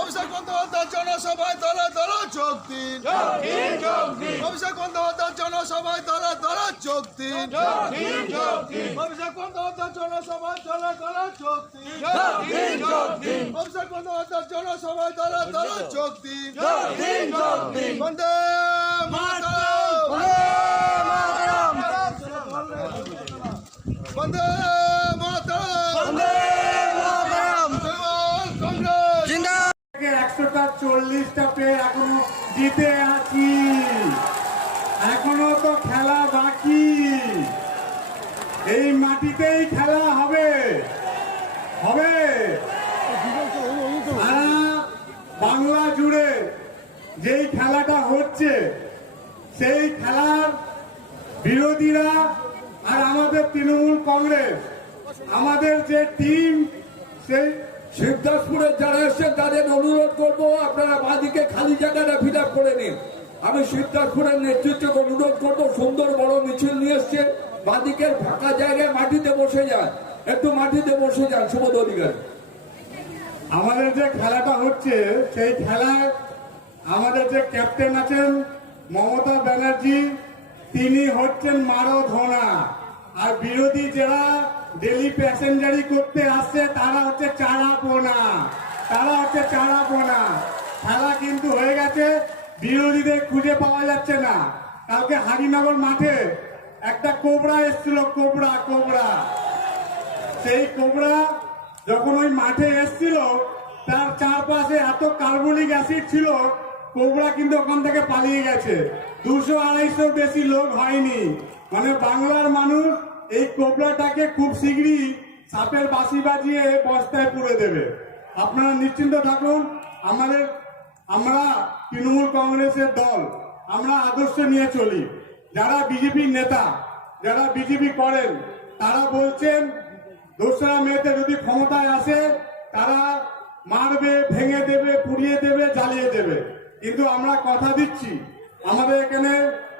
অভিষেক বন্দ্যোপাধ্যায় জনসভায় দলে দলে যোগ দিন। অভিষেক বন্দ্যোপাধ্যায় জনসভায় দলে দলে যোগ দিন। অভিষেক বন্দ্যোপাধ্যায় জনসভায় দলে দলে যোগ দিন। অভিষেক বন্দ্যোপাধ্যায় জনসভায় দলে দলে যোগ দিন। বন্দে মাতরম, বন্দে মাতরম, 140টা পেয়ে এখনো জিতে আছি, এখনো তো খেলা বাকি। এই মাটিতেই খেলা হবে হবে সারা বাংলা জুড়ে যেই খেলাটা হচ্ছে সেই খেলার বিরোধীরা আর আমাদের তৃণমূল কংগ্রেস, আমাদের যে টিম, সেই শিবদাসপুরের যারা এসছেন তাদের অনুরোধ করব আপনারা বাঁদিকে খালি জায়গাটা ফিল আপ করে নিন। আমি শিবদাসপুরের নেতৃত্বকে অনুরোধ করবো, সুন্দর বড় মিছিল নিয়ে এসছে, বাঁদিকের ফাঁকা জায়গায় মাটিতে বসে যান, একটু মাটিতে বসে যান। সুবোধ অধিকারী, আমাদের যে খেলাটা হচ্ছে সেই খেলায় আমাদের যে ক্যাপ্টেন আছেন মমতা ব্যানার্জি, তিনি হচ্ছেন মারধোনা, আর বিরোধী যারা ডেলি প্যাসেঞ্জারি করতে আসছে তারা হচ্ছে চারাপোনা, তারা হচ্ছে চারাপোনা। খেলা কিন্তু হয়ে গেছে, বিরোধীদের খুঁজে পাওয়া যাচ্ছে না। কালকে হারিনগর মাঠে একটা কোবরা এসছিল, কোবরা কোবরা, সেই কোবরা যখন ওই মাঠে এসছিল তার চারপাশে এত কার্বনিক অ্যাসিড ছিল, কোবরা কিন্তু ওখান থেকে পালিয়ে গেছে। 200-250 বেশি লোক হয়নি। মানে বাংলার মানুষ এই কোবরাটাকে খুব শীঘ্রই সাপের বাঁশি বাজিয়ে বস্তায় পুরে দেবে। আপনারা নিশ্চিন্ত থাকুন। আমরা তৃণমূল কংগ্রেসের দল, আমরা আদর্শ নিয়ে চলি। যারা বিজেপির নেতা, যারা বিজেপি করেন, তারা বলছেন 2রা মেতে যদি ক্ষমতায় আসে তারা মারবে, ভেঙে দেবে, পুড়িয়ে দেবে, জ্বালিয়ে দেবে। কিন্তু আমরা কথা দিচ্ছি, আমাদের এখানে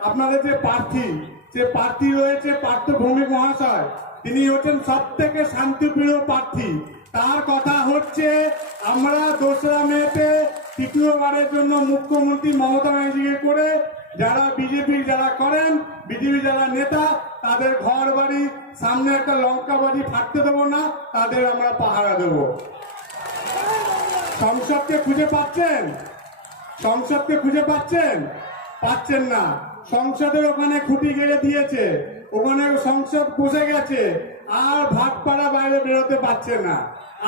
আপনাদের যে প্রার্থী, যে প্রার্থী রয়েছে পার্থ ভৌমিক মহাশয়, তিনি হচ্ছেন সব থেকে শান্তিপ্রিয় প্রার্থী। তার কথা হচ্ছে আমরা 2রা মেতে তৃতীয়বারের জন্য মুখ্যমন্ত্রী মমতা ব্যানার্জিকে করে যারা বিজেপির যারা করেন, বিজেপি যারা নেতা, তাদের ঘর বাড়ি সামনে একটা লঙ্কা বাড়ি ফাটতে দেবো না, তাদের আমরা পাহারা দেব। সংসদকে খুঁজে পাচ্ছেন? সংসদকে খুঁজে পাচ্ছেন? পাচ্ছেন না। সংসদের ওখানে খুঁটি গেড়ে দিয়েছে, ওখানে সংসদ বসে গেছে, আর ভাটপাড়া বাইরে বেরোতে পারছে না,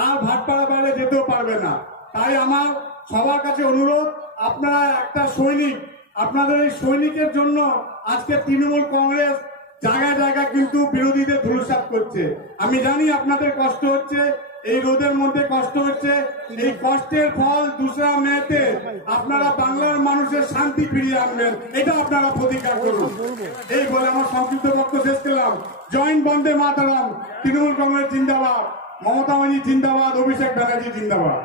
আর ভাটপাড়া বাইরে যেতেও পারবে না। তাই আমার সবার কাছে অনুরোধ, আপনারা একটা সৈনিক, আপনাদের এই সৈনিকের জন্য আজকে তৃণমূল কংগ্রেস জায়গায় জায়গায় কিন্তু বিরোধীদের ধুলসাৎ করছে। আমি জানি আপনাদের কষ্ট হচ্ছে, এই রোদের মধ্যে কষ্ট হচ্ছে। এই কষ্টের ফল 2রা মেতে আপনারা বাংলার মানুষের শান্তি ফিরিয়ে আনবেন, এটা আপনারা প্রতিজ্ঞা করুন। এই বলে আমার সংক্ষিপ্ত বক্তব্য শেষ করলাম। জয়েন্ট বন্দে মাতরম, তৃণমূল কংগ্রেস জিন্দাবাদ, মমতা ব্যানার্জি জিন্দাবাদ, অভিষেক ব্যানার্জি জিন্দাবাদ।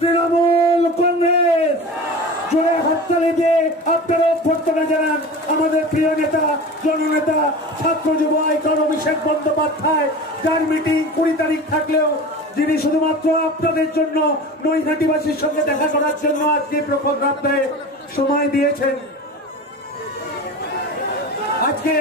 তৃণমূল কংগ্রেস জোরে হাততালি দিয়ে আপনারা অভ্যর্থনা জানান আমাদের প্রিয় নেতা, জননেতা, ছাত্র যুব আইকন অভিষেক বন্দ্যোপাধ্যায়, যার মিটিং 20 তারিখ থাকলেও যিনি শুধুমাত্র আপনাদের জন্য নৈহাটিবাসীর সঙ্গে দেখা করার জন্য আজকে প্রখর রাত্রে সময় দিয়েছেন। আজকে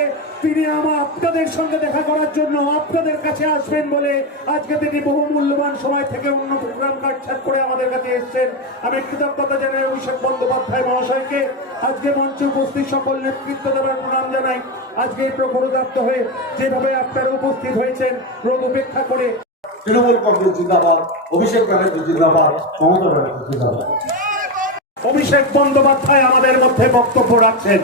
তিনি আপনাদের সঙ্গে দেখা করার জন্য আপনাদের কাছে আসবেন বলে আজকে তিনি বহু মূল্যবান সময় থেকে অন্য প্রোগ্রাম কাটছাট করে আমাদের কাছে এসেছেন। আমি কৃতজ্ঞতা জানাই অভিষেক বন্দ্যোপাধ্যায় মহাশয়কে, আজকে মঞ্চে উপস্থিত সকল নেতৃত্ব দেওয়ার প্রণাম জানাই। আজকে এই প্রখরদাপ্ত হয়ে যেভাবে আপনারা উপস্থিত হয়েছেন রোদ উপেক্ষা করে। তৃণমূল কংগ্রেস জিন্দাবাদ, অভিষেক ব্যানার্জি জিন্দাবাদ, মমতা ব্যানার্জি জিন্দাবাদ। অভিষেক বন্দ্যোপাধ্যায় আমাদের মধ্যে বক্তব্য রাখছেন।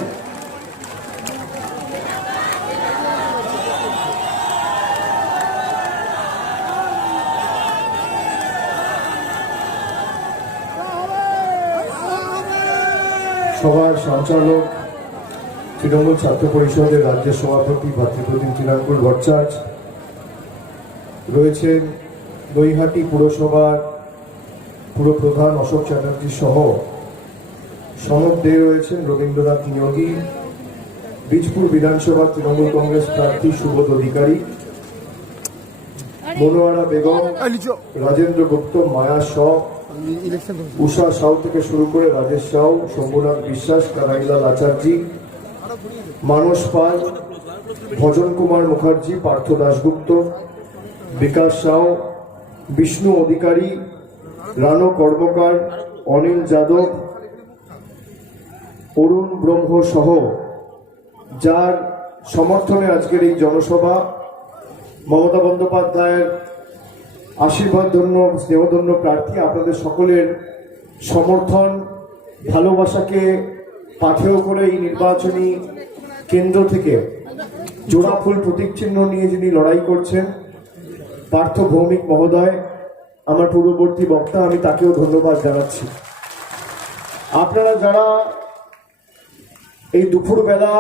সভার সঞ্চালক তৃণমূল ছাত্র পরিষদের রাজ্য সভাপতি ভাতৃপ্রতিম তৃণাঙ্কুর ভট্টাচার্য রয়েছেন, নৈহাটি পুরসভার পুরপ্রধান অশোক চ্যাটার্জি সহ সনদ দে রয়েছেন, রবীন্দ্রনাথ নিয়োগী, বীজপুর বিধানসভা তৃণমূল কংগ্রেস প্রার্থী সুবোধ অধিকারী, মনোয়ারা বেগম, রাজেন্দ্র গুপ্ত, মায়া শ, উষা সাউ থেকে শুরু করে রাজেশ সাউ, শম্ভুনাথ বিশ্বাস, কানাইলাল আচার্যী, মানস পাল, ভজন কুমার মুখার্জি, পার্থ দাশগুপ্ত, বিকাশ সাউ, বিষ্ণু অধিকারী, রানো কর্মকার, অনিল যাদব, অরুণ ব্রহ্ম সহ যার সমর্থনে আজকের এই জনসভা, মমতা বন্দ্যোপাধ্যায়ের আশীর্বাদ ধন্য স্নেহধন্য প্রার্থী, আপনাদের সকলের সমর্থন ভালোবাসাকে পাথেয় করে এই নির্বাচনী কেন্দ্র থেকে জোড়া ফুল প্রতীক চিহ্ন নিয়ে যিনি লড়াই করছেন পার্থ ভৌমিক মহোদয়, আমার পূর্ববর্তী বক্তা, আমি তাকেও ধন্যবাদ জানাচ্ছি। আপনারা যারা এই দুপুরবেলা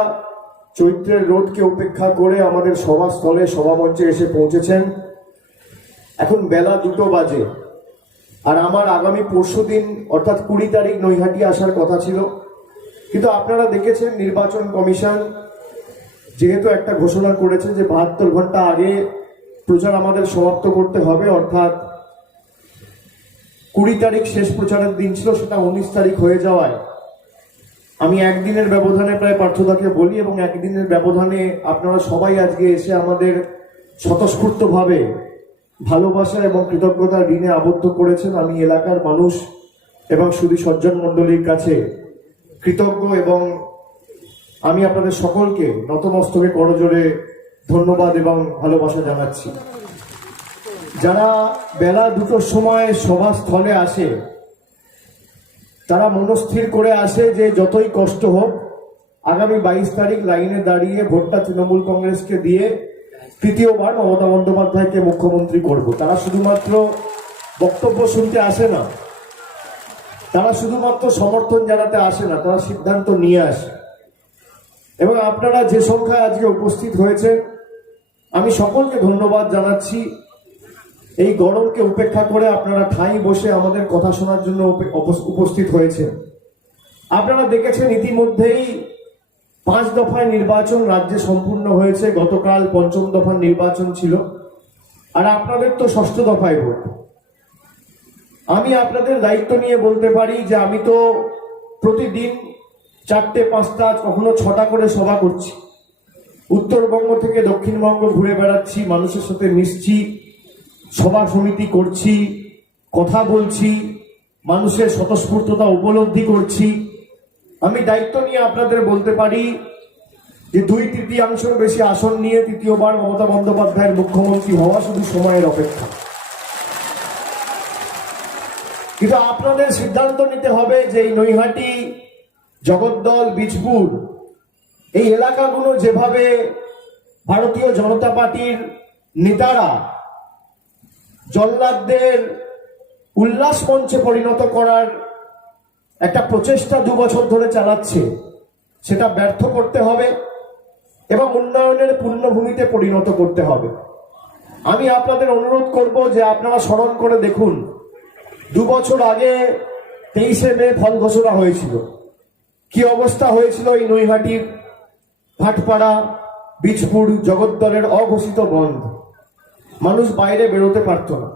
চৈত্রের রোদকে উপেক্ষা করে আমাদের সভাস্থলে সভামঞ্চে এসে পৌঁছেছেন, এখন বেলা 2টো বাজে, আর আমার আগামী পরশুদিন অর্থাৎ 20 তারিখ নৈহাটি আসার কথা ছিল, কিন্তু আপনারা দেখেছেন নির্বাচন কমিশন যেহেতু একটা ঘোষণা করেছে যে 72 ঘন্টা আগে প্রচার আমাদের সমাপ্ত করতে হবে, অর্থাৎ 20 তারিখ শেষ প্রচারের দিন ছিল, সেটা 19 তারিখ হয়ে যাওয়ায় আমি একদিনের ব্যবধানে প্রায় পার্থদাকে বলি, এবং একদিনের ব্যবধানে আপনারা সবাই আজকে এসে আমাদের স্বতঃস্ফূর্তভাবে ভালোবাসা এবং কৃতজ্ঞতার ঋণে আবদ্ধ করেছেন। আমি এলাকার মানুষ এবং শুধু সজ্জন মণ্ডলীর কাছে কৃতজ্ঞ, এবং আমি আপনাদের সকলকে নতমস্তকে করজোড়ে ধন্যবাদ এবং ভালোবাসা জানাচ্ছি। যারা বেলা 2টোর সময় সভাস্থলে আসে তারা মনস্থির করে আসে যে যতই কষ্ট হোক আগামী 22 তারিখ লাইনে দাঁড়িয়ে ভোটটা তৃণমূল কংগ্রেসকে দিয়ে তৃতীয়বার মমতা বন্দ্যোপাধ্যায়কে মুখ্যমন্ত্রী করব। তারা শুধুমাত্র বক্তব্য শুনতে আসে না, তারা শুধুমাত্র সমর্থন জানাতে আসে না, তারা সিদ্ধান্ত নিয়ে আসে। এবং আপনারা যে সংখ্যায় আজকে উপস্থিত হয়েছেন, আমি সকলকে ধন্যবাদ জানাচ্ছি। এই গরমকে উপেক্ষা করে আপনারা ঠাঁই বসে আমাদের কথা শোনার জন্য উপস্থিত হয়েছেন। আপনারা দেখেছেন ইতিমধ্যেই 5 দফায় নির্বাচন রাজ্যে সম্পূর্ণ হয়েছে, গতকাল 5ম দফার নির্বাচন ছিল, আর আপনাদের তো 6ষ্ঠ দফায় ভোট। আমি আপনাদের দায়িত্ব নিয়ে বলতে পারি যে আমি তো প্রতিদিন 4টে 5টা কখনো 6টা করে সভা করছি, উত্তরবঙ্গ থেকে দক্ষিণবঙ্গ ঘুরে বেড়াচ্ছি, মানুষের সাথে মিশছি, সভা সমিতি করছি, কথা বলছি, মানুষের স্বতঃস্ফূর্ততা উপলব্ধি করছি। আমি দায়িত্ব নিয়ে আপনাদের বলতে পারি যে 2/3 বেশি আসন নিয়ে তৃতীয়বার মমতা বন্দ্যোপাধ্যায়ের মুখ্যমন্ত্রী হওয়া শুধু সময়ের অপেক্ষা। কিন্তু আপনাদের সিদ্ধান্ত নিতে হবে যে এই নৈহাটি, জগদ্দল, বীজপুর এই এলাকাগুলো যেভাবে ভারতীয় জনতা পার্টির নেতারা জল্লাদদের উল্লাস মঞ্চে পরিণত করার একটা প্রচেষ্টা 2 বছর ধরে চালাচ্ছে, সেটা ব্যর্থ করতে হবে এবং উন্নয়নের পূর্ণভূমিতে পরিণত করতে হবে। আমি আপনাদের অনুরোধ করব যে আপনারা স্মরণ করে দেখুন, 2 বছর আগে 23শে মে ফল ঘোষণা হয়েছিল, কি অবস্থা হয়েছিল এই নৈহাটির, ভাটপাড়া, বীজপুর, জগদ্দলের অঘোষিত বন্ধ, মানুষ বাইরে বেরোতে পারত না।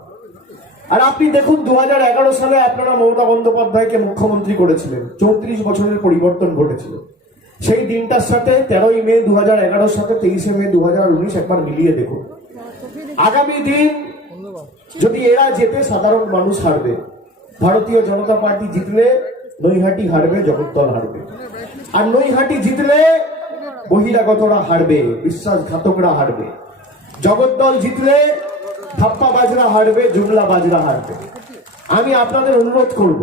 আর আপনি দেখুন 2011 সালে আপনারা মমতা বন্দ্যোপাধ্যায়কে মুখ্যমন্ত্রী করেছিলেন, 34 বছরের পরিবর্তন ঘটেছিল। সেই দিনটার সাথে 13ই মে 2011 সাথে 23শে মে 2019 একবার মিলিয়ে দেখুন। আগামী দিন যদি এরা জেতে, সাধারণ মানুষ হারবে, ভারতীয় জনতা পার্টি জিতলে নৈহাটি হারবে, জগদ্দল হারবে, আর নৈহাটি জিতলে বহিরাগতরা হারবে, বিশ্বাসঘাতকরা হারবে, জগদ্দল জিতলে ধাপ্পা বাজরা হারবে, জুমলা বাজরা হারবে। আমি আপনাদের অনুরোধ করব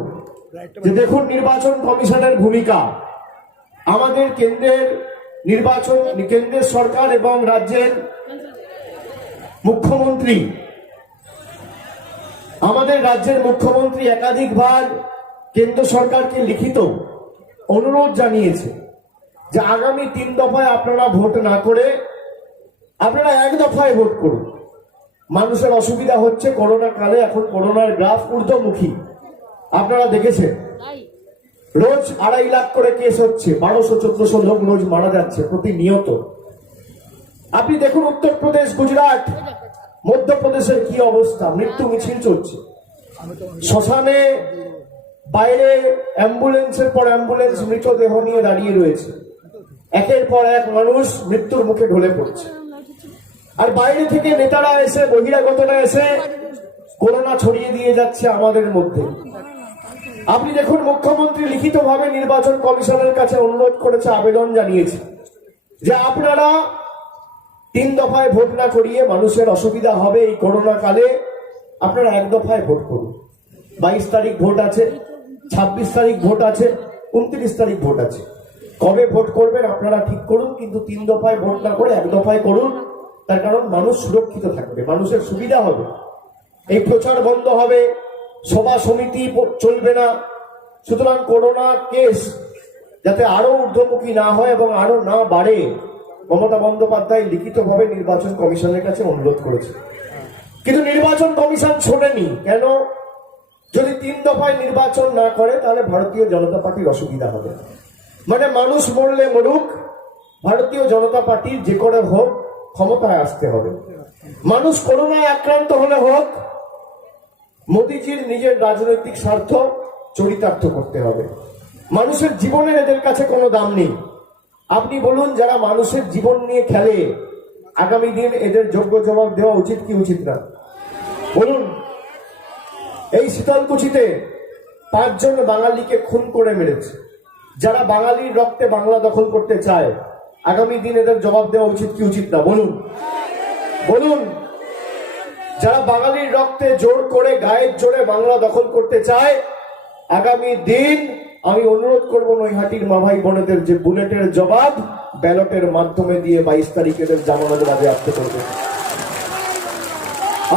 যে দেখুন নির্বাচন কমিশনের ভূমিকা, আমাদের কেন্দ্রের সরকার এবং রাজ্যের মুখ্যমন্ত্রী, আমাদের রাজ্যের মুখ্যমন্ত্রী একাধিকবার কেন্দ্র সরকারকে লিখিত অনুরোধ জানিয়েছে যে আগামী 3 দফায় আপনারা ভোট না করে আপনারা 1 দফায় ভোট করুন। মানুষের অসুবিধা হচ্ছে করোনা কালে, এখন করোনার গ্রাফ ঊর্ধ্বমুখী, আপনারা দেখেছেন। রোজ 2.5 লাখ করে কেস হচ্ছে, 1200-1400 লোক রোজ মারা যাচ্ছে প্রতিনিয়ত। আপনি দেখুন উত্তরপ্রদেশ, গুজরাট, মধ্যপ্রদেশের কি অবস্থা, মৃত্যু মিছিল চলছে। শ্মশানে বাইরে অ্যাম্বুলেন্সের পর অ্যাম্বুলেন্স মৃতদেহ নিয়ে দাঁড়িয়ে রয়েছে, একের পর এক মানুষ মৃত্যুর মুখে ঢলে পড়ছে। আর বাইরে থেকে নেতারা এসে, বহিরাগতরা এসে করোনা ছড়িয়ে দিয়ে যাচ্ছে আমাদের মধ্যে। আপনি দেখুন মুখ্যমন্ত্রী লিখিতভাবে নির্বাচন কমিশনের কাছে অনুরোধ করেছে, আবেদন জানিয়েছে যে আপনারা 3 দফায় ভোট না করিয়ে মানুষের অসুবিধা হবে এই করোনা কালে, আপনারা 1 দফায় ভোট করুন। 22 তারিখ ভোট আছে, 26 তারিখ ভোট আছে, 29 তারিখ ভোট আছে। কবে ভোট করবেন আপনারা ঠিক করুন, কিন্তু 3 দফায় ভোট না করে 1 দফায় করুন। তার কারণ মানুষ সুরক্ষিত থাকবে, মানুষের সুবিধা হবে, এই প্রচার বন্ধ হবে, সভা সমিতি চলবে না। সুতরাং করোনা কেস যাতে আরো ঊর্ধ্বমুখী না হয় এবং আরো না বাড়ে, মমতা বন্দ্যোপাধ্যায় লিখিতভাবে নির্বাচন কমিশনের কাছে অনুরোধ করেছে। কিন্তু নির্বাচন কমিশন শোনেনি। কেন? যদি 3 দফায় নির্বাচন না করে তাহলে ভারতীয় জনতা পার্টির অসুবিধা হবে। মানে মানুষ মরলে মরুক, ভারতীয় জনতা পার্টির যে করে হোক ক্ষমতায় আসতে হবে। মানুষ করোনায় আক্রান্ত হলে হোক, মোদিজির নিজের রাজনৈতিক স্বার্থ চরিতার্থ করতে হবে। মানুষের জীবনের এদের কাছে কোনো দাম নেই। আপনি বলুন, যারা মানুষের জীবন নিয়ে খেলে, আগামী দিন এদের যোগ্য জবাব দেওয়া উচিত কি উচিত না? বলুন। এই শীতলকুচিতে 5 জন বাঙালিকে খুন করে মেরেছে। যারা বাঙালির রক্তে বাংলা দখল করতে চায়, আগামী দিন এদের জবাব দেওয়া উচিত কি উচিত না? বলুন বলুন। যারা বাঙালির রক্তে জোর করে, গায়ের জোরে বাংলা দখল করতে চায়, আগামী দিন আমি অনুরোধ করব নৈহাটির মা ভাই বোনেদের যে বুলেটের জবাব ব্যালটের মাধ্যমে দিয়ে 22 তারিখ এদের জামানত বাজেয়াপ্ত করবে।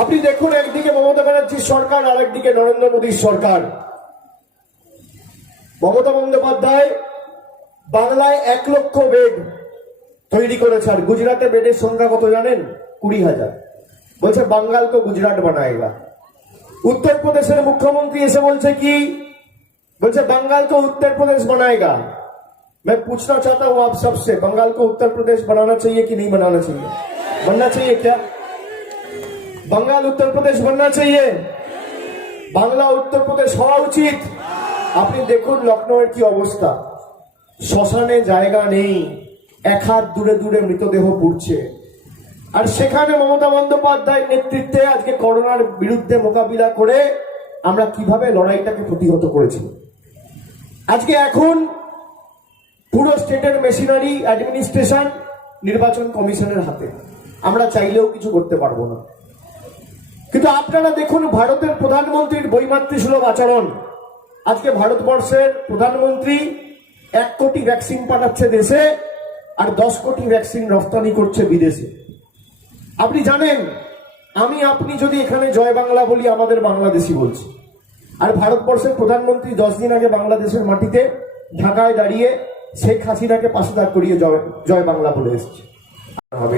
আপনি দেখুন, একদিকে মমতা ব্যানার্জির সরকার, আরেকদিকে নরেন্দ্র মোদীর সরকার। মমতা বন্দ্যোপাধ্যায় বাংলায় 1 লক্ষ বেড তৈরি করেছে, আর গুজরাটে বেডের সংখ্যা কত জানেন? 20,000। বলছে বাঙ্গাল কো গুজরাট বানায়েগা। উত্তরপ্রদেশের মুখ্যমন্ত্রী এসে বলছে কি? বলছে बंगाल को उत्तर प्रदेश बनाएगा। मैं पूछना चाहता हूं आप सबसे, बंगाल को उत्तर प्रदेश बनाना चाहिए कि नहीं बनाना चाहिए? बनना चाहिए क्या? बंगाल उत्तर प्रदेश बनना चाहिए? बांग्ला उत्तर प्रदेश হওয়া উচিত। আপনি দেখুন লখনৌয়ের কি অবস্থা, শ্মশানে জায়গা নেই, 1 হাত দূরে দূরে মৃতদেহ পুড়ছে। আর সেখানে মমতা বন্দ্যোপাধ্যায়ের নেতৃত্বে আজকে করোনার বিরুদ্ধে মোকাবিলা করে আমরা কিভাবে লড়াইটাকে প্রতিহত করেছি। আজকে এখন পুরো স্টেটের মেশিনারি, অ্যাডমিনিস্ট্রেশন নির্বাচন কমিশনের হাতে। আমরা চাইলেও কিছু করতে পারবো না। কিন্তু আপনারা দেখুন ভারতের প্রধানমন্ত্রীর বৈমাতৃসুলভ আচরণ। আজকে ভারতবর্ষের প্রধানমন্ত্রী 1 কোটি ভ্যাকসিন পাঠাচ্ছে দেশে, আর 10 কোটি ভ্যাকসিন রপ্তানি করছে বিদেশে। আপনি জানেন, আপনি যদি এখানে জয় বাংলা বলি, আমাদের বাংলাদেশি বলছি, আর ভারতবর্ষের প্রধানমন্ত্রী 10 দিন আগে বাংলাদেশের মাটিতে ঢাকায় দাঁড়িয়ে শেখ হাসিনাকে পাশে দাঁড় করিয়ে জয় বাংলা বলে এসছে।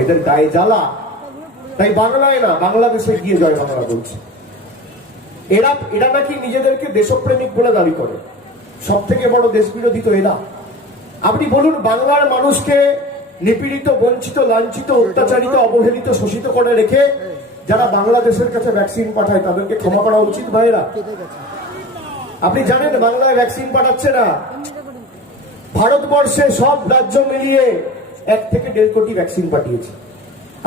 এদের গায়ে জ্বালা, তাই বাংলায় না বাংলাদেশে গিয়ে জয় বাংলা বলছে। এরা নাকি নিজেদেরকে দেশপ্রেমিক বলে দাবি করে। সব থেকে বড় দেশবিরোধী তো এরা। আপনি বলুন, বাংলার মানুষকে নিপীড়িত, বঞ্চিত, লাঞ্ছিত, অত্যাচারিত, অবহেলিত, শোষিত করে রেখে যারা বাংলাদেশের কাছে ভ্যাকসিন পাঠায় তাদেরকে ক্ষমা করা উচিত ভাইরা? আপনি জানেন বাংলায় ভ্যাকসিন পাঠাচ্ছে না, ভারতবর্ষে সব রাজ্য মিলিয়ে 1 থেকে 1.5 কোটি ভ্যাকসিন পাঠিয়েছে।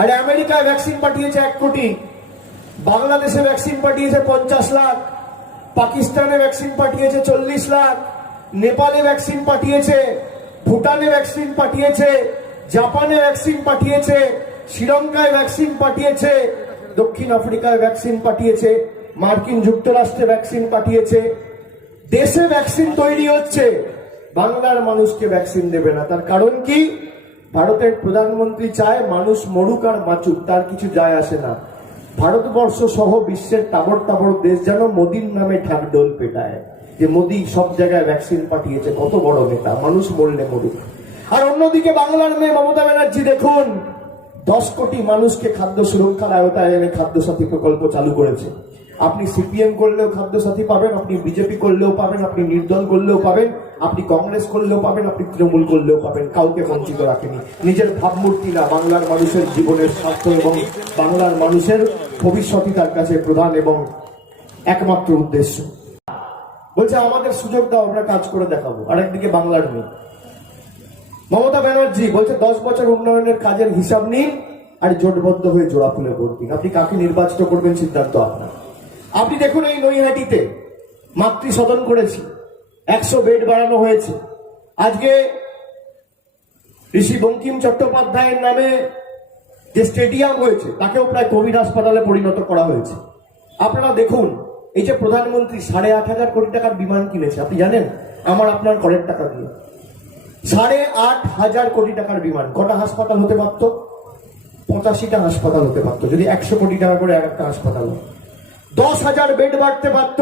আর আমেরিকায় ভ্যাকসিন পাঠিয়েছে 1 কোটি, বাংলাদেশে ভ্যাকসিন পাঠিয়েছে 50 লাখ, পাকিস্তানে ভ্যাকসিন পাঠিয়েছে 40 লাখ, নেপালে ভ্যাকসিন পাঠিয়েছে, ভুটানে ভ্যাকসিন পাঠিয়েছে, জাপানে ভ্যাকসিন পাঠিয়েছে, শ্রীলঙ্কায় ভ্যাকসিন পাঠিয়েছে, দক্ষিণ আফ্রিকায় ভ্যাকসিন পাঠিয়েছে, মার্কিন যুক্তরাষ্ট্রে ভ্যাকসিন পাঠিয়েছে। দেশে ভ্যাকসিন তৈরি হচ্ছে, বাংলার মানুষকে ভ্যাকসিন দেবে না। তার কারণ কি? ভারতের প্রধানমন্ত্রী চায় মানুষ মরুক আর বাঁচুক, তার কিছু যায় আসে না। ভারতবর্ষ সহ বিশ্বের তাবড় তাবড় দেশ যেন মোদির নামে ঢাকঢোল পেটায় যে মোদি সব জায়গায় ভ্যাকসিন পাঠিয়েছে, কত বড় নেতা, মানুষ মরলে মরুক। আর অন্যদিকে বাংলার মেয়ে মমতা ব্যানার্জি দেখুন 10 কোটি মানুষকে খাদ্য সুরক্ষার আওতায় এনে খাদ্য সাথী প্রকল্প চালু করেছে। আপনি সিপিএম করলেও খাদ্য সাথী পাবেন, আপনি বিজেপি করলেও পাবেন, আপনি নির্দল করলেও পাবেন, আপনি কংগ্রেস করলেও পাবেন, আপনি তৃণমূল করলেও পাবেন, কাউকে বঞ্চিত রাখেনি। নিজের ভাবমূর্তি না, বাংলার মানুষের জীবনের স্বার্থ এবং বাংলার মানুষের ভবিষ্যৎই তার কাছে প্রধান এবং একমাত্র উদ্দেশ্য। বলছে আমাদের সুযোগ দাও, আমরা কাজ করে দেখাবো। আরেকদিকে বাংলার মেয়ে মমতা ব্যানার্জি বলছে 10 বছর উন্নয়নের কাজের হিসাব নিন আর জোটবদ্ধ হয়ে জোড়া ফুলে ভোট দিন। আপনি কাকে নির্বাচিত করবেন সিদ্ধান্ত আপনার। আপনি দেখুন এই নৈহাটিতে মাতৃ সদন করেছি, 100 বেড বাড়ানো হয়েছে। আজকে ঋষি বঙ্কিম চট্টোপাধ্যায়ের নামে যে স্টেডিয়াম হয়েছে তাকেও প্রায় কোভিড হাসপাতালে পরিণত করা হয়েছে। আপনারা দেখুন এই যে প্রধানমন্ত্রী 8,500 কোটি টাকার বিমান কিনেছে, আপনি জানেন আমার আপনার করের টাকা দিয়ে 8,500 কোটি টাকার বিমান। কটা হাসপাতাল হতে পারত? 85টা হাসপাতাল হতে পারত যদি 100 কোটি টাকা করে একটা হাসপাতাল। 10,000 বেড বাড়তে পারত,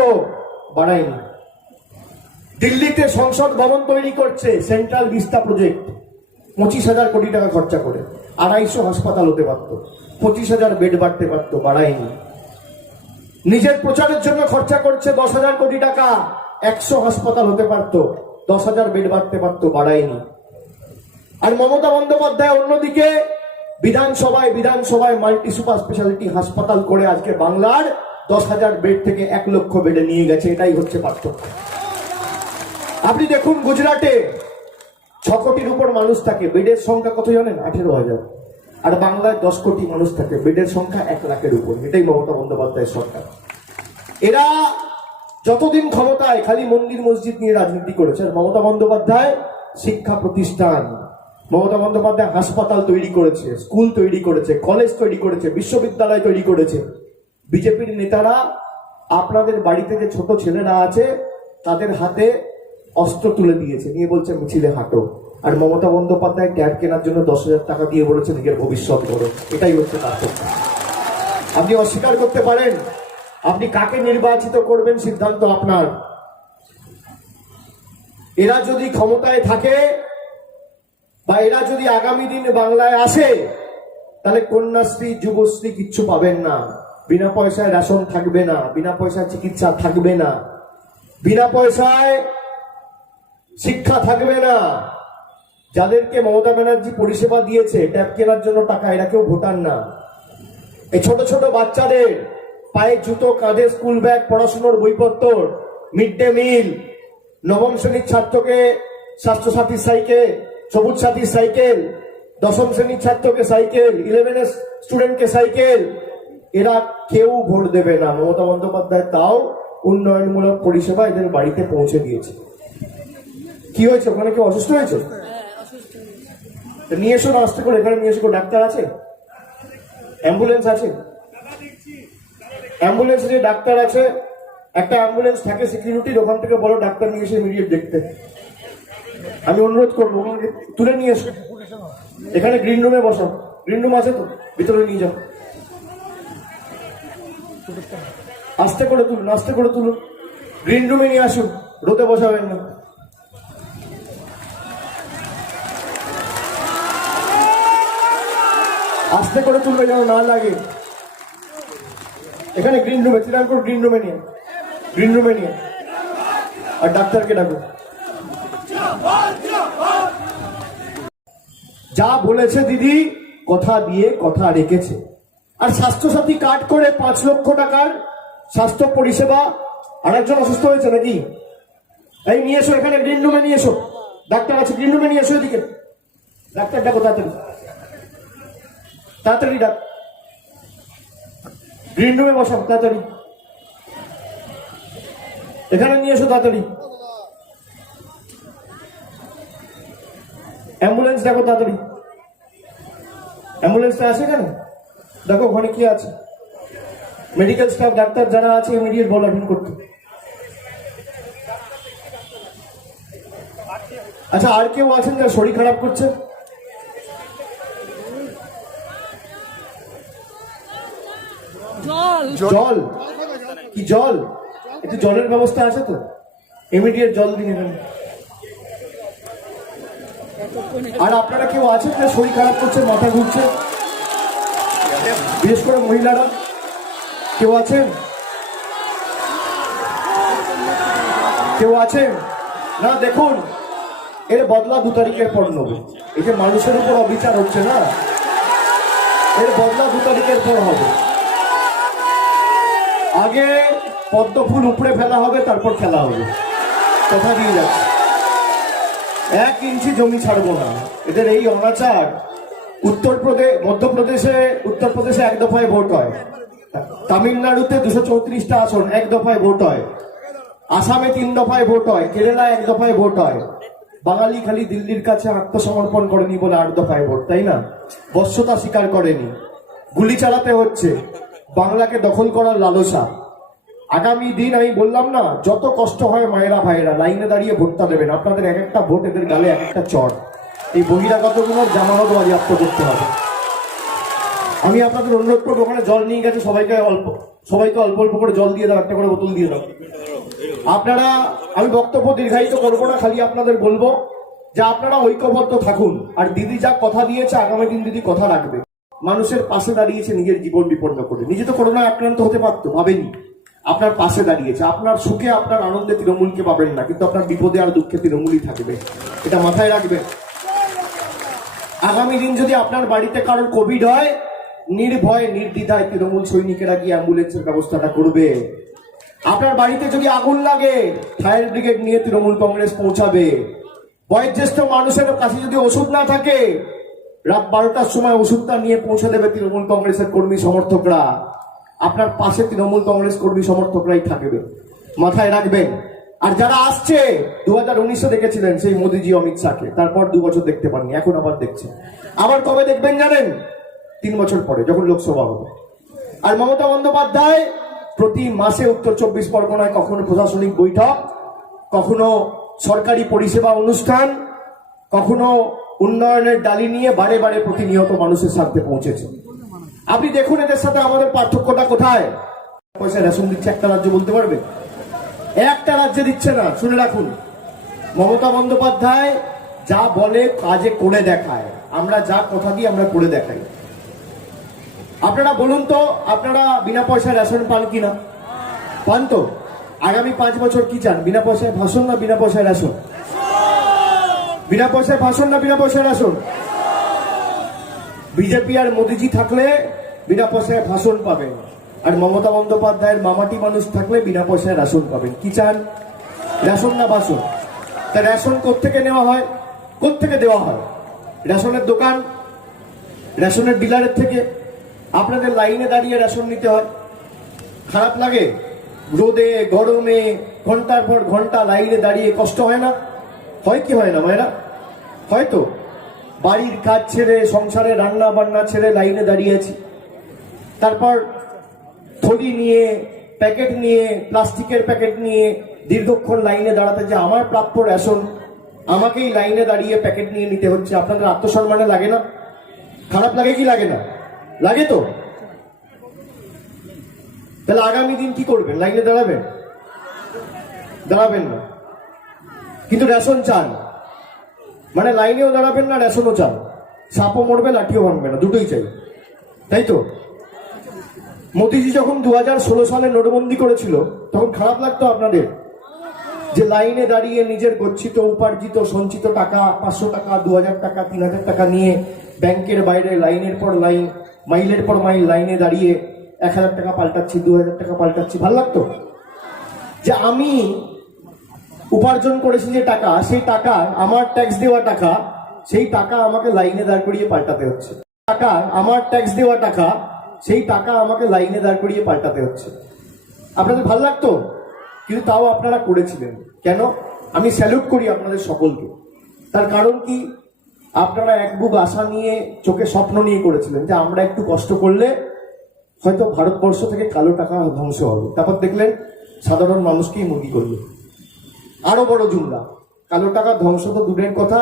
বাড়ায়নি। দিল্লিতে সংসদ ভবন তৈরি করছে সেন্ট্রাল ভিস্তা প্রজেক্ট, 25,000 কোটি টাকা খরচা করে 250 হাসপাতাল হতে পারত, 25,000 বেড বাড়তে পারত, বাড়ায়নি। নিজের প্রচারের জন্য খরচা করছে 10,000 কোটি টাকা, 100 হাসপাতাল হতে পারত, 10,000 বেড বাড়তে পারত, বাড়ায়নি। আর মমতা বন্দ্যোপাধ্যায় অন্যদিকে বিধানসভায় মাল্টি সুপার স্পেশালিটি হাসপাতাল করে আজকে বাংলার 10,000 বেড থেকে 1 লক্ষ বেডে নিয়ে গেছে। এটাই হচ্ছে পার্থক্য। আপনি দেখুন গুজরাটে 6 কোটির উপর মানুষ থাকে, বেডের সংখ্যা কত জানেন? 18,000। আর বাংলায় 10 কোটি মানুষ থাকে, বেডের সংখ্যা 1 লাখের উপর। এটাই মমতা বন্দ্যোপাধ্যায়ের সরকার। এরা যতদিন ক্ষমতায় খালি মন্দির মসজিদ নিয়ে রাজনীতি করেছে। আর মমতা বন্দ্যোপাধ্যায় শিক্ষা প্রতিষ্ঠান, মমতা বন্দ্যোপাধ্যায় হাসপাতাল তৈরি করেছে, স্কুল তৈরি করেছে, কলেজ তৈরি করেছে, বিশ্ববিদ্যালয় তৈরি করেছে। বিজেপির নেতারা আপনাদের বাড়িতে যে ছোট ছেলেরা আছে তাদের হাতে অস্ত্র তুলে দিয়েছে, নিয়ে বলছে মিছিলে হাঁটো। আর মমতা বন্দ্যোপাধ্যায় ট্যাব কেনার জন্য 10,000 টাকা দিয়ে বলেছে নিজের ভবিষ্যৎ করো। এটাই হচ্ছে পার্থক্য। আপনি অস্বীকার করতে পারেন, আপনি কাকে নির্বাচিত করবেন সিদ্ধান্ত আপনার। এরা যদি ক্ষমতায় থাকে বা এরা যদি আগামী দিনে বাংলায় আসে তাহলে কন্যাশ্রী যুবশ্রী কিচ্ছু পাবেন না, বিনা পয়সায় রেশন থাকবে না, বিনা পয়সায় চিকিৎসা থাকবে না, বিনা পয়সায় শিক্ষা থাকবে না। যাদেরকে মমতা ব্যানার্জি পরিষেবা দিয়েছে ট্যাব কেনার জন্য টাকা, এরা কেউ ভোটার না। এই ছোট ছোট বাচ্চাদের পায়ে জুতো, কাঁধে স্কুল ব্যাগ, পড়াশোনার বইপত্র, মিড ডে মিল, 9ম শ্রেণীর ছাত্রকে স্বাস্থ্যসাথী সাইকেল, সবুজ সাথী সাইকেল, 10ম শ্রেণীর ছাত্রকে সাইকেল, 11 স্টুডেন্টকে সাইকেল, এরা কেউ ভোট দেবে না। মমতা বন্দ্যোপাধ্যায় তাও উন্নয়নমূলক পরিষেবা এদের বাড়িতে পৌঁছে দিয়েছে। কি হয়েছে? ওখানে কেউ অসুস্থ হয়েছে? নিয়ে এসো না, আস্তে করে এখানে নিয়ে এসো। ডাক্তার আছে, অ্যাম্বুলেন্স আছে, অ্যাম্বুলেন্সে যে ডাক্তার আছে, একটা অ্যাম্বুলেন্স থাকে সিকিউরিটির, ওখান থেকে বলো ডাক্তার নিয়ে এসে ইমিডিয়েট দেখতে। আমি অনুরোধ করবো ওখানে তুলে নিয়ে এসো, এখানে গ্রিন রুমে বসো। গ্রিন রুম আছে তো, ভিতরে নিয়ে যাও। আস্তে করে তুলুন, আস্তে করে তুলুন, গ্রিন রুমে নিয়ে আসুন, রোদে বসাবেন না। আস্তে করে তুলবে যেন না লাগে। এখানে গ্রিন রুমে, শ্রীরামপুর গ্রিন রুমে নিয়ে, গ্রিন রুমে নিয়ে। আর ডাক্তারকে ডাকো। যা বলেছে দিদি, কথা দিয়ে কথা রেখেছে। আর স্বাস্থ্যসাথী কার্ড করে 5 লক্ষ টাকার স্বাস্থ্য পরিষেবা। আর একজন অসুস্থ হয়েছে নাকি? এই নিয়ে এসো, এখানে গ্রিন রুমে নিয়ে এসো। ডাক্তার আছে, গ্রিন রুমে নিয়ে এসো। এদিকে ডাক্তার ডাকো, তাড়াতাড়ি তাড়াতাড়ি ডাক। গ্রিন রুমে বসাও তাড়াতাড়ি, এখানে নিয়ে এসো তাড়াতাড়ি। অ্যাম্বুলেন্স দেখো তাড়াতাড়ি, অ্যাম্বুলেন্সটা আছে কেন দেখো, ওখানে কি আছে। মেডিকেল স্টাফ, ডাক্তার যারা আছে ইমিডিয়েট বল অ্যাটেন্ড করতে। আচ্ছা, আর কেউ আছেন যারা শরীর খারাপ করছে? জল কি? জল, একটু জলের ব্যবস্থা আছে তো? ইমিডিয়েট জল দিন এখানে। আর আপনারা কেউ আছেন যে শরীর খারাপ করছে, মাথা ঘুরছে, বিশেষ করে মহিলারা কেউ আছেন? কেউ আছেন? না, দেখুন, এর বদলা 2 তারিখের পর নেবে। এই যে মানুষের উপর অবিচার হচ্ছে না, এর বদলা 2 তারিখের পর হবে। আগে পদ্ম ফুল উপড়ে ফেলা হবে, তারপর খেলা হবে। কথা দিয়ে যাচ্ছে, 1 ইঞ্চি জমি ছাড়বো না। এদের এই অনাচার। উত্তরপ্রদেশে 1 দফায় ভোট হয়, তামিলনাড়ুতে 234টা আসন 1 দফায় ভোট হয়, আসামে 3 দফায় ভোট হয়, কেরালায় 1 দফায় ভোট হয়। বাঙালি খালি দিল্লির কাছে আত্মসমর্পণ করেনি বলে 8 দফায় ভোট, তাই না? বশ্যতা স্বীকার করেনি, গুলি চালাতে হচ্ছে, বাংলাকে দখল করার লালসা। আগামী দিন আমি বললাম না, যত কষ্ট হয় মায়েরা ভাইয়েরা লাইনে দাঁড়িয়ে ভোটটা দেবেন। আপনাদের এক একটা ভোট এদের গালে এক একটা চড়। এই বহিরাগতগুলোর জামানত বাজেয়াপ্ত করতে হবে। আমি আপনাদের অনুরোধ করবো, ওখানে জল নিয়ে গেছে, সবাইকে অল্প অল্প করে জল দিয়ে দাও, একটা করে বোতল দিয়ে দাও। আপনারা, আমি বক্তব্য দীর্ঘায়িত করবো না, খালি আপনাদের বলবো যে আপনারা ঐক্যবদ্ধ থাকুন। আর দিদি যা কথা দিয়েছে, আগামী দিন দিদি কথা রাখবে। মানুষের পাশে দাঁড়িয়েছে নিজের জীবন বিপন্ন করে। নিজে তো করোনায় আক্রান্ত হতে পারতো, ভাবেনি। আপনার পাশে দাঁড়িয়েছে। আপনার সুখে আপনার আনন্দে তৃণমূলকে পাবেন না, কিন্তু আপনার বিপদে আর দুঃখে তৃণমূলই থাকবে। এটা মাথায় রাখবেন। আগামী দিন যদি আপনার বাড়িতে কারোর কোভিড হয়, নির্ভয়ে নির্দ্বিধায় তৃণমূল সৈনিকেরা গিয়ে অ্যাম্বুলেন্সের ব্যবস্থাটা করবে। আপনার বাড়িতে যদি আগুন লাগে, ফায়ার ব্রিগেড নিয়ে তৃণমূল কংগ্রেস পৌঁছাবে। বয়োজ্যেষ্ঠ মানুষের কাছে যদি ওষুধ না থাকে, রাত 12টার সময় ওষুধটা নিয়ে পৌঁছে দেবে তৃণমূল কংগ্রেসের কর্মী সমর্থকরা। আপনার পাশে তৃণমূল কংগ্রেস কর্মী সমর্থকরাই থাকবে, মাথায় রাখবেন। আর যারা আসছে, 2019-এ দেখেছিলেন সেই মোদিজি অমিত শাহকে, তারপর 2 বছর দেখতে পাননি, এখন আবার দেখছেন। আবার কবে দেখবেন জানেন? 3 বছর পরে, যখন লোকসভা হবে। আর মমতা বন্দ্যোপাধ্যায় প্রতি মাসে উত্তর 24 পরগনায় কখনো প্রশাসনিক বৈঠক, কখনো সরকারি পরিষেবা অনুষ্ঠান, কখনো উন্নয়নের ডালি নিয়ে বারে বারে প্রতিনিয়ত মানুষের স্বার্থে পৌঁছেছে। আপনি দেখুন এদের সাথে আমাদের পার্থক্যটা কোথায়। পয়সা রেশন দিচ্ছে একটা রাজ্য, বলতে পারবে? একটা রাজ্যে দিচ্ছে না। শুনে রাখুন, মমতা বন্দ্যোপাধ্যায় যা বলে কাজে করে দেখায়। আমরা যা কথা দিই আমরা করে দেখাই। আপনারা বলুন তো, আপনারা বিনা পয়সায় রেশন পান কিনা? পান তো? আগামী 5 বছর কি চান? বিনা পয়সায় ভাষণ না বিনা পয়সায় রেশন? বিনা পয়সায় ভাষণ না বিনা পয়সায় রেশন? বিজেপি আর মোদিজি থাকলে বিনা পয়সায় ভাষণ পাবেন, আর মমতা বন্দ্যোপাধ্যায়ের মামাটি মানুষ থাকলে বিনা পয়সায় রেশন পাবেন। কি চান? রেশন না ভাষণ? তা রেশন কোত্থেকে নেওয়া হয়, কোত্থেকে দেওয়া হয়? রেশনের দোকান, রেশনের ডিলারের থেকে। আপনাদের লাইনে দাঁড়িয়ে রেশন নিতে হয়। খারাপ লাগে? রোদে গরমে ঘন্টার পর ঘন্টা লাইনে দাঁড়িয়ে কষ্ট হয় না? হয় কি হয় না মায়েরা? হয়তো। বাড়ির কাজ ছেড়ে, সংসারে রান্না বান্না ছেড়ে লাইনে দাঁড়িয়েছি। তারপর থলি নিয়ে, প্যাকেট নিয়ে, প্লাস্টিকের প্যাকেট নিয়ে দীর্ঘক্ষণ লাইনে দাঁড়াতে, যে আমার প্রাপ্য রেশন আমাকেই লাইনে দাঁড়িয়ে প্যাকেট নিয়ে নিতে হচ্ছে। আপনাদের আত্মসম্মানে লাগে না? খারাপ লাগে কি লাগে না? লাগে তো। তাহলে আগামী দিন কি করবেন? লাইনে দাঁড়াবেন? দাঁড়াবেন না, কিন্তু রেশন চান। মানে লাইনেও দাঁড়াবেন না, রেশনও চান। সাপও মরবে, লাঠিও ভাঙবে না, দুটোই চাই, তাই তো? মোদিজি যখন 2016 সালে নোটবন্দি করেছিল, তখন খারাপ লাগতো আপনাদের যে লাইনে দাঁড়িয়ে নিজের গচ্ছিত উপার্জিত সঞ্চিত টাকা, 500 টাকা, 2000 টাকা, 3000 টাকা নিয়ে ব্যাংকের বাইরে লাইনের পর লাইন, মাইলের পর মাইল লাইনে দাঁড়িয়ে 1000 টাকা পাল্টাচ্ছি, 2000 টাকা পাল্টাচ্ছি। ভালো লাগতো যে আমি উপার্জন করেছি যে টাকা, সেই টাকা আমার ট্যাক্স দেওয়া টাকা, সেই টাকা আমাকে লাইনে দাঁড় করিয়ে পাল্টাতে হচ্ছে। টাকা আমার ট্যাক্স দেওয়া টাকা, সেই টাকা আমাকে লাইনে দাঁড় করিয়ে পাল্টাতে হচ্ছে। আপনাদের ভালো লাগতো? কিন্তু তাও আপনারা করেছিলেন। কেন? আমি স্যালুট করি আপনাদের সকলকে। তার কারণ কি? আপনারা এক বুক আশা নিয়ে, চোখে স্বপ্ন নিয়ে করেছিলেন যে আমরা একটু কষ্ট করলে হয়তো ভারতবর্ষ থেকে কালো টাকা ধ্বংস হবে। তারপর দেখলেন সাধারণ মানুষকেই মুরগি করলো। আরো বড় জুমলা। কালো টাকা ধ্বংস তো দূরের কথা,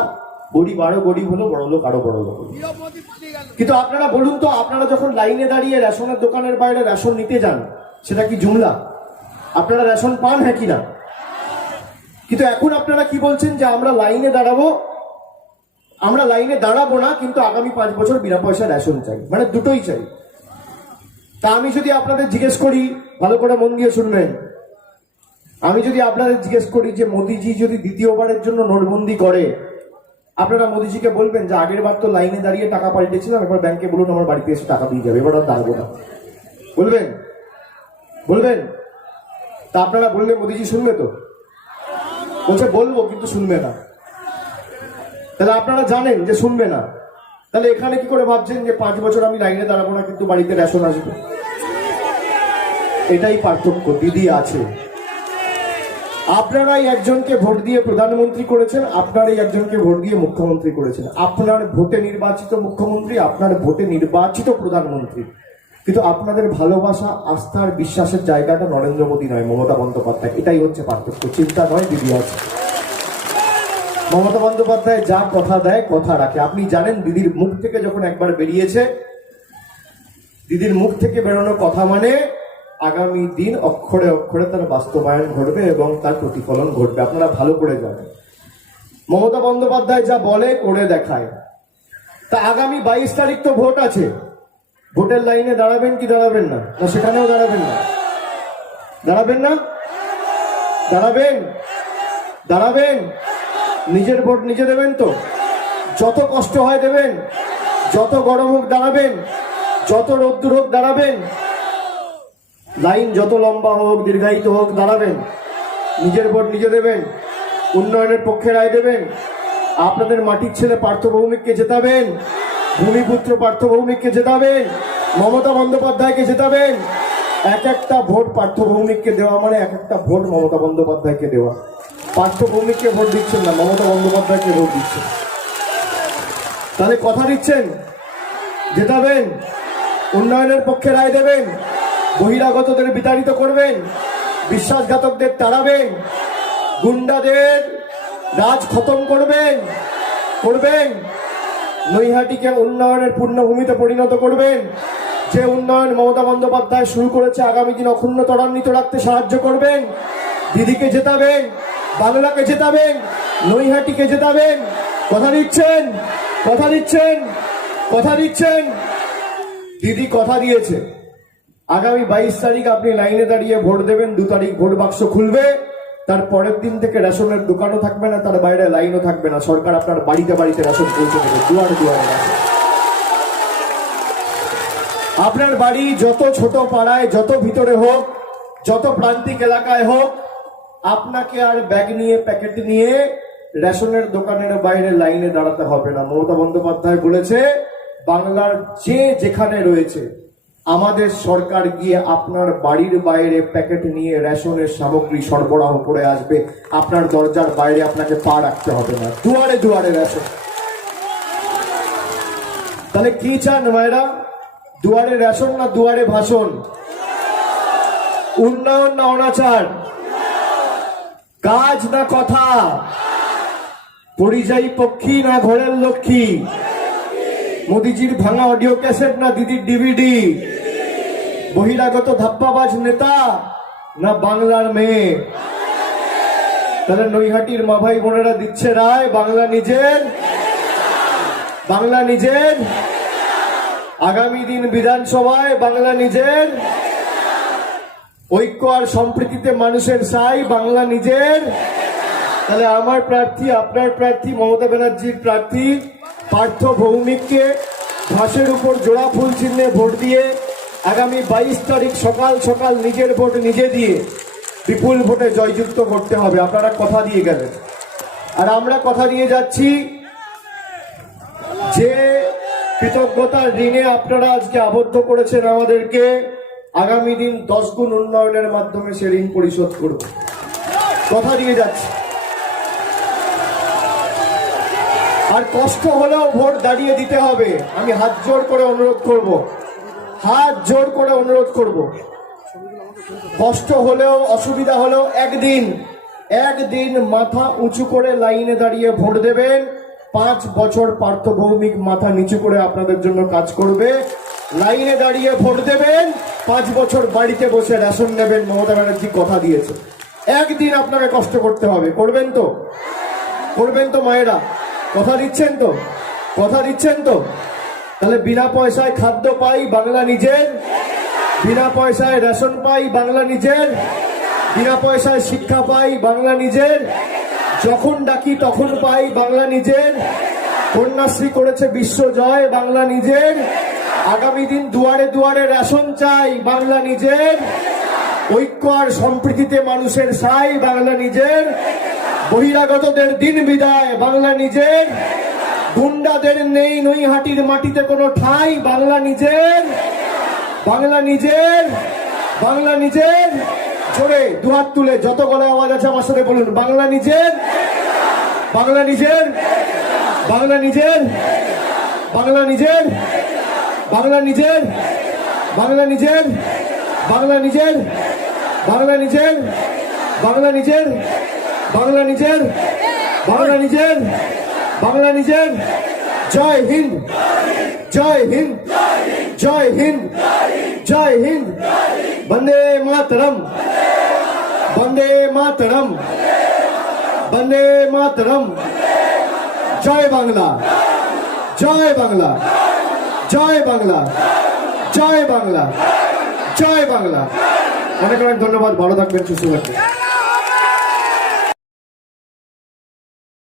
গরিব আরো গরিব হলো, বড় লোক আরো বড় লোক। কিন্তু আপনারা বলুন তো, আপনারা যখন লাইনে দাঁড়িয়ে রেশনের দোকানের বাইরে রেশন নিতে যান, সেটা কি জুমলা? আপনারা রেশন পান, হ্যাঁ কি না? কিন্তু এখন আপনারা কি বলছেন যে আমরা লাইনে দাঁড়াবো, আমরা লাইনে দাঁড়াবো না, কিন্তু আগামী 5 বছর বিনা পয়সা রেশন চাই। মানে দুটোই চাই। তা আমি যদি আপনাদের জিজ্ঞেস করি, ভালো করে মন দিয়ে শুনবেন, আমি যদি আপনাদের জিজ্ঞেস করি যে মোদিজি যদি দ্বিতীয়বারের জন্য নোটবন্দি করে, আপনারা মোদিজিকে বলবেন যে আগের বার তো লাইনে দাঁড়িয়ে টাকা পাল্টেছিলাম, এবার ব্যাংকে বলুন আমার বাড়িতে এসে টাকা দিয়ে যাবে, এবার আর দাঁড়াবো না, বলবেন? বলবেন? তা আপনারা বললে মোদিজি শুনবে তো? বলছে বলবো কিন্তু শুনবে না। তাহলে আপনারা জানেন যে শুনবে না, তাহলে এখানে কি করে ভাবছেন যে 5 বছর আমি লাইনে দাঁড়াবো না কিন্তু বাড়িতে রেশন আসবে? এটাই পার্থক্য। দিদি আছে, আপনারাই একজনকে ভোট দিয়ে প্রধানমন্ত্রী করেছেন, আপনারাই একজনকে ভোট দিয়ে মুখ্যমন্ত্রী করেছেন। আপনার ভোটে নির্বাচিত মুখ্যমন্ত্রী, আপনার ভোটে নির্বাচিত প্রধানমন্ত্রী, কিন্তু আপনাদের ভালোবাসা, আস্থার, বিশ্বাসের জায়গাটা নরেন্দ্র মোদী নয়, মমতা বন্দ্যোপাধ্যায়। এটাই হচ্ছে পার্থক্য। চিন্তা নয়, দিদি আছে। মমতা বন্দ্যোপাধ্যায় যা কথা দেয় কথা রাখে। আপনি জানেন দিদির মুখ থেকে যখন একবার বেরিয়েছে, দিদির মুখ থেকে বেরোনো কথা মানে আগামী দিন অক্ষরে অক্ষরে তার বাস্তবায়ন ঘটবে এবং তার প্রতিফলন ঘটবে। আপনারা ভালো করে জানেন মমতা বন্দ্যোপাধ্যায় যা বলে করে দেখায়। তা আগামী 22 তারিখ তো ভোট আছে, ভোটের লাইনে দাঁড়াবেন কি দাঁড়াবেন না? না সেখানেও দাঁড়াবেন না? দাঁড়াবেন না? দাঁড়াবেন? দাঁড়াবেন? নিজের ভোট নিজে দেবেন তো? যত কষ্ট হয় দেবেন, যত গরম হোক দাঁড়াবেন, যত রোদ্দুর হোক দাঁড়াবেন, লাইন যত লম্বা হোক দীর্ঘায়িত হোক দাঁড়াবেন, নিজের ভোট নিজে দেবেন, উন্নয়নের পক্ষে রায় দেবেন। আপনাদের মাটির ছেলে পার্থ ভৌমিককে জেতাবেন, ভূমিপুত্র পার্থ ভৌমিককে জেতাবেন, মমতা বন্দ্যোপাধ্যায়কে জেতাবেন। এক একটা ভোট পার্থ ভৌমিককে দেওয়া মানে এক একটা ভোট মমতা বন্দ্যোপাধ্যায়কে দেওয়া। পার্থ ভৌমিককে ভোট দিচ্ছেন না, মমতা বন্দ্যোপাধ্যায়কে ভোট দিচ্ছেন। তাহলে কথা দিচ্ছেন জেতাবেন, উন্নয়নের পক্ষে রায় দেবেন, বহিরাগতদের বিতাড়িত করবেন, বিশ্বাসঘাতকদের তাড়াবেন, গুন্ডাদের রাজ খতম করবেন, নৈহাটিকে উন্নয়নের পূর্ণভূমিতে পরিণত করবেন। যে উন্নয়ন মমতা বন্দ্যোপাধ্যায় শুরু করেছে আগামী দিন অক্ষুণ্ণ ত্বরান্বিত রাখতে সাহায্য করবেন। দিদিকে জেতাবেন, বাংলাকে জেতাবেন, নৈহাটিকে জেতাবেন। কথা দিচ্ছেন? কথা দিচ্ছেন? কথা দিচ্ছেন? দিদি কথা দিয়েছে আগামী 22 তারিখ আপনি লাইনে দাঁড়িয়ে ভোট দেবেন, 2 তারিখ ভোট বাক্স খুলবে, তার পরের দিন থেকে রেশনের দোকানও থাকবে না, তার বাইরে লাইনও থাকবে না। সরকার আপনার বাড়িতে বাড়িতে রেশন পৌঁছে দেবে, দুয়ারে দুয়ারে রেশন। আপনার বাড়ি যত ছোট পাড়ায়, যত ভিতরে হোক, যত প্রান্তিক এলাকায় হোক, আপনাকে আর ব্যাগ নিয়ে প্যাকেট নিয়ে রেশনের দোকানের বাইরে লাইনে দাঁড়াতে হবে না। মমতা বন্দ্যোপাধ্যায় বলেছে বাংলার যে যেখানে রয়েছে আমাদের সরকার গিয়ে আপনার বাড়ির বাইরে প্যাকেট নিয়ে রেশনের সামগ্রী সরবরাহ করে আসবে। আপনার দরজার বাইরে আপনাকে পা রাখতে হবে না, দুয়ারে দুয়ারে রেশন। তাহলে কি চান মায়েরা? দুয়ারে রেশন না দুয়ারে ভাষণ? উন্নয়ন না অনাচার? কাজ না কথা? পরিযায়ী পক্ষী না ঘরের লক্ষ্মী? মোদিজির ভাঙা অডিও ক্যাসেট না দিদির ডিভিডি? বহিরাগত ধাপ্পাবাজ নেতা না বাংলার মেয়ে? তাহলে নৈহাটির মা ভাই বোনেরা দিচ্ছে রায়, বাংলা নিজের, বাংলা নিজের। আগামী দিন বিধানসভায় বাংলা নিজের, ঐক্য আর সম্প্রীতিতে মানুষের সাই, বাংলা নিজের। তাহলে আমার প্রার্থী, আপনার প্রার্থী, মমতা ব্যানার্জির প্রার্থী পার্থ ভৌমিককে ঘাসের উপর জোড়া ফুল চিহ্নে ভোট দিয়ে আগামী 22 তারিখ সকাল সকাল নিজের ভোট নিজে দিয়ে বিপুল ভোটে জয়যুক্ত করতে হবে। আপনারা কথা দিয়ে গেলেন, আর আমরা কথা দিয়ে যাচ্ছি যে কৃতজ্ঞতার ঋণে আপনারা আজকে আবদ্ধ করেছেন আমাদেরকে, আগামী দিন 10 গুণ উন্নয়নের মাধ্যমে সে ঋণ পরিশোধ করব। কথা দিয়ে যাচ্ছি। আর কষ্ট হলেও ভোট দাঁড়িয়ে দিতে হবে। আমি হাত জোর করে অনুরোধ করব, হাত জোর করে অনুরোধ করব, কষ্ট হলেও অসুবিধা হলেও একদিন মাথা উঁচু করে লাইনে দাঁড়িয়ে ভোট দেবেন। 5 বছর পার্থ ভৌমিক মাথা নিচু করে আপনাদের জন্য কাজ করবে। লাইনে দাঁড়িয়ে ভোট দেবেন, 5 বছর বাড়িতে বসে রেশন নেবেন। মমতা ব্যানার্জি কথা দিয়েছে একদিন আপনাকে কষ্ট করতে হবে। করবেন তো? করবেন তো মায়েরা? কথা দিচ্ছেন তো? কথা দিচ্ছেন তো? তাহলে বিনা পয়সায় খাদ্য পাই, বাংলা নিজের। বিনা পয়সায় রেশন পাই, বাংলা নিজের। বিনা পয়সায় শিক্ষা পাই, বাংলা নিজের। যখন ডাকি তখন পাই, বাংলা নিজের। কন্যাশ্রী করেছে বিশ্ব জয়, বাংলা নিজের। আগামী দিন দুয়ারে দুয়ারে রেশন চাই, বাংলা নিজের। ঐক্য আর সম্প্রীতিতে মানুষের সাই, বাংলা নিজের। বহিরাগতদের দিন বিদায়, বাংলা নিজের। গুন্ডাদের নেই নৈহাটির মাটিতে কোনো ঠাঁই, বাংলা নিজের। বাংলা নিজের, বাংলা নিজের। জোরে দুহাত তুলে যত গলায় আওয়াজ আছে আমার সাথে বলুন, বাংলা নিজের, বাংলা নিজের, বাংলা নিজের, বাংলা নিজের, বাংলা নিজের, বাংলা নিজের, বাংলা নিজের, বাংলা নিজের, বাংলা নিজের, বাংলা নিজের, বাংলা নিজের, বাংলা নিজের। জয় হিন্দ, জয় হিন্দ, জয় হিন্দ, জয় হিন্দ। বন্দে মাতরম, বন্দে মাতরম, বন্দে মাতরম। জয় বাংলা, জয় বাংলা, জয় বাংলা, জয় বাংলা, জয় বাংলা। অনেক অনেক ধন্যবাদ, ভালো থাকবেন, সুস্থ থাকবেন।